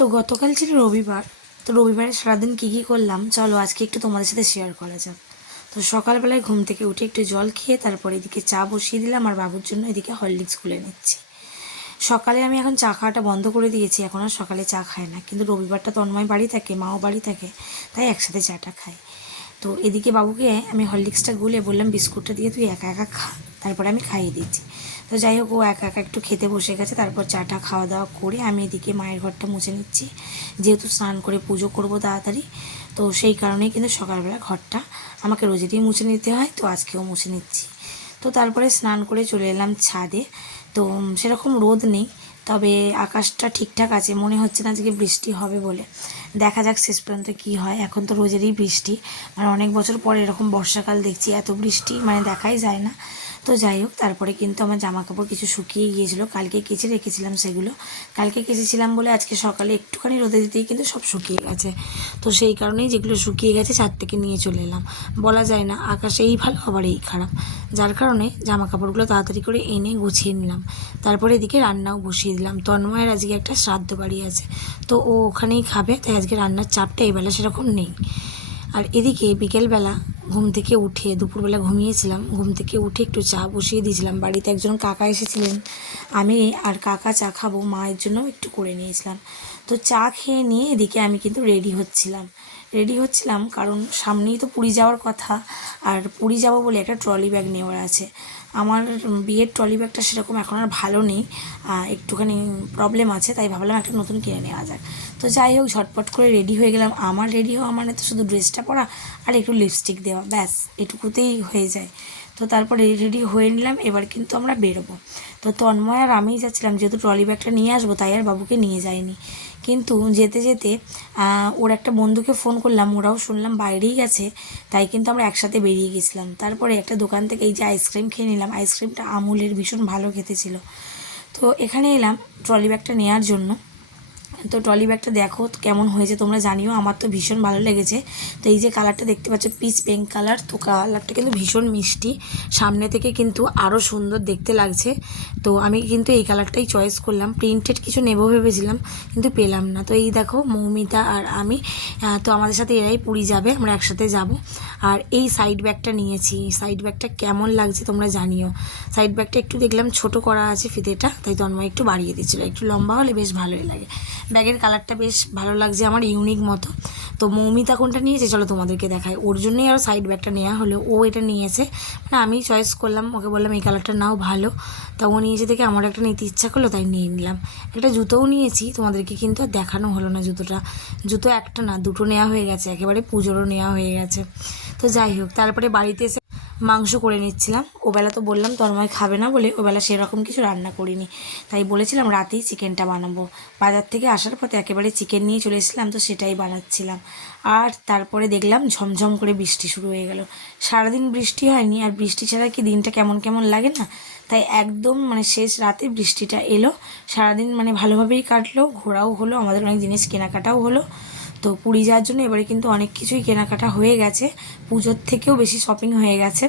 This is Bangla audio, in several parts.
তো গতকাল ছিল রবিবার। তো রবিবারে সারাদিন কী কী করলাম চলো আজকে একটু তোমাদের সাথে শেয়ার করা যাক। তো সকালবেলায় ঘুম থেকে উঠে একটু জল খেয়ে তারপরে এদিকে চা বসিয়ে দিলাম আর বাবুর জন্য এদিকে হরলিক্স গুলে নিচ্ছি। সকালে আমি এখন চা খাওয়াটা বন্ধ করে দিয়েছি, এখন আর সকালে চা খায় না, কিন্তু রবিবারটা তন্ময় বাড়ি থাকে, মাও বাড়ি থাকে, তাই একসাথে চাটা খাই। তো এদিকে বাবুকে আমি হরলিক্সটা গুলে বললাম বিস্কুটটা দিয়ে তুই একা একা খা, তারপরে আমি খাইয়ে দিচ্ছি। তো যাই হোক ও একা একা একটু খেতে বসে গেছে। তারপর চাটা খাওয়া দাওয়া করে আমি এদিকে মায়ের ঘরটা মুছে নিচ্ছি, যেহেতু স্নান করে পুজো করব তাড়াতাড়ি। তো সেই কারণেই কিন্তু সকালবেলা ঘরটা আমাকে রোজেরই মুছে নিতে হয়, তো আজকেও মুছে নিচ্ছি। তো তারপরে স্নান করে চলে এলাম ছাদে। তো সেরকম রোদ নেই, তবে আকাশটা ঠিকঠাক আছে, মনে হচ্ছে না আজকে বৃষ্টি হবে বলে। দেখা যাক শেষ পর্যন্ত কী হয়। এখন তো রোজেরই বৃষ্টি, আর অনেক বছর পরে এরকম বর্ষাকাল দেখছি, এত বৃষ্টি মানে দেখাই যায় না। তো যাই হোক, তারপরে কিন্তু আমার জামা কাপড় কিছু শুকিয়ে গিয়েছিলো, কালকে কেচে রেখেছিলাম সেগুলো। কালকে কেচেছিলাম বলে আজকে সকালে একটুখানি রোদে দিতেই কিন্তু সব শুকিয়ে গেছে। তো সেই কারণেই যেগুলো শুকিয়ে গেছে ছাদ থেকে নিয়ে চলে এলাম। বলা যায় না আকাশে এই ভালো আবার এই খারাপ, যার কারণে জামা কাপড়গুলো তাড়াতাড়ি করে এনে গুছিয়ে নিলাম। তারপরে এদিকে রান্নাও বসিয়ে দিলাম। তন্ময়ের আজকে একটা শ্রাদ্ধ বাড়ি আছে, তো ও ওখানেই খাবে, তাই আজকে রান্নার চাপটা এবেলা সেরকম নেই। আর এদিকে বিকেলবেলা ঘুম থেকে উঠে, দুপুরবেলা ঘুমিয়েছিলাম, ঘুম থেকে উঠে একটু চা বসিয়ে দিয়েছিলাম। বাড়িতে একজন কাকা এসেছিলেন, আমি আর কাকা চা খাবো, মায়ের জন্য একটু করে নিয়েছিলাম। তো চা খেয়ে নিয়ে এদিকে আমি কিন্তু রেডি হচ্ছিলাম কারণ সামনেই তো পুরী যাওয়ার কথা, আর পুরী যাবো বলে একটা ট্রলি ব্যাগ নেওয়ার আছে। আমার বিয়ের ট্রলি ব্যাগটা সেরকম এখন আর ভালো নেই, একটুখানি প্রবলেম আছে, তাই ভাবলাম একটা নতুন কিনে নেওয়া যাক। তো যাই হোক, ঝটপট করে রেডি হয়ে গেলাম। আমার রেডি হওয়া মানে তো শুধু ড্রেসটা পরা আর একটু লিপস্টিক দেওয়া, ব্যাস এটুকুতেই হয়ে যায়। তো তারপর রেডি হয়ে নিলাম, এবার কিন্তু আমরা বেরোবো। তো তন্ময় আর আমিই যাচ্ছিলাম, যেহেতু ট্রলি ব্যাগটা নিয়ে আসবো তাই আর বাবুকে নিয়ে যাইনি। কিন্তু যেতে যেতে ওর একটা বন্ধুকে ফোন করলাম, ওরাও শুনলাম বাইরেই গেছে, তাই কিন্তু আমরা একসাথে বেরিয়ে গেছিলাম। তারপরে একটা দোকান থেকে এই যে আইসক্রিম খেয়ে নিলাম, আইসক্রিমটা আমুলের, ভীষণ ভালো খেতে ছিল। তো এখানে এলাম ট্রলি ব্যাগটা নেওয়ার জন্য। তো ট্রলি ব্যাগটা দেখো কেমন হয়েছে তোমরা জানিও, আমার তো ভীষণ ভালো লেগেছে। তো এই যে কালারটা দেখতে পাচ্ছ পিচ পিঙ্ক কালার, তো কালারটা কিন্তু ভীষণ মিষ্টি, সামনে থেকে কিন্তু আরও সুন্দর দেখতে লাগছে। তো আমি কিন্তু এই কালারটাই চয়েস করলাম। প্রিন্টেড কিছু নেবো ভেবেছিলাম কিন্তু পেলাম না। তো এই দেখো মৌমিতা আর আমি, তো আমাদের সাথে এরাই পুরী যাবে, আমরা একসাথে যাব। আর এই সাইড ব্যাগটা নিয়েছি, সাইড ব্যাগটা কেমন লাগছে তোমরা জানিও। সাইড ব্যাগটা একটু দেখলাম ছোট করা আছে ফিতেটা, তাই তন্ময় একটু বাড়িয়ে দিচ্ছিলো, একটু লম্বা হলে বেশ ভালোই লাগে। ব্যাগের কালারটা বেশ ভালো লাগছে আমার, ইউনিক মতো। তো মৌমিতা কোনটা নিয়েছে চলো তোমাদেরকে দেখাই, ওর জন্যই আরও সাইড ব্যাগটা নেওয়া হলো, ও এটা নিয়েছে, মানে আমি চয়েস করলাম, ওকে বললাম এই কালারটা নাও ভালো, তা ও নিয়েছে দেখে আমার একটা নিতে ইচ্ছা করলো তাই নিয়ে নিলাম। একটা জুতোও নিয়েছি, তোমাদেরকে কিন্তু আর দেখানো হলো না জুতোটা। জুতো একটা না দুটো নেওয়া হয়ে গেছে, একেবারে পুজোরও নেওয়া হয়ে গেছে। তো যাই হোক, তারপরে বাড়িতে এসে মাংস করে নিচ্ছিলাম। ওবেলা তো বললাম তন্ময় খাবে না বলে ওবেলা সেরকম কিছু রান্না করিনি, তাই বলেছিলাম রাতেই চিকেনটা বানাবো। বাজার থেকে আসার পথে একেবারে চিকেন নিয়ে চলে এসেছিলাম, তো সেটাই বানাচ্ছিলাম। আর তারপরে দেখলাম ঝমঝম করে বৃষ্টি শুরু হয়ে গেল। সারাদিন বৃষ্টি হয়নি, আর বৃষ্টি ছাড়া কি দিনটা কেমন কেমন লাগে না, তাই একদম মানে শেষ রাতে বৃষ্টিটা এলো। সারাদিন মানে ভালোভাবেই কাটলো, ঘোরাও হলো, আমাদের অনেক জিনিস কেনাকাটাও হলো। তো পুরী যাওয়ার জন্য এবারে কিন্তু অনেক কিছুই কেনাকাটা হয়ে গেছে, পুজোর থেকেও বেশি শপিং হয়ে গেছে।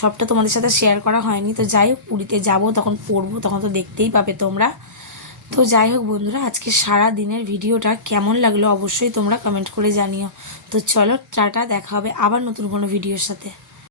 সবটা তোমাদের সাথে শেয়ার করা হয়নি। তো যাই হোক, পুরীতে যাবো তখন পড়বো, তখন তো দেখতেই পাবে তোমরা। তো যাই হোক বন্ধুরা, আজকে সারা দিনের ভিডিওটা কেমন লাগলো অবশ্যই তোমরা কমেন্ট করে জানিও। তো চলো টাটা, দেখা হবে আবার নতুন কোনো ভিডিওর সাথে।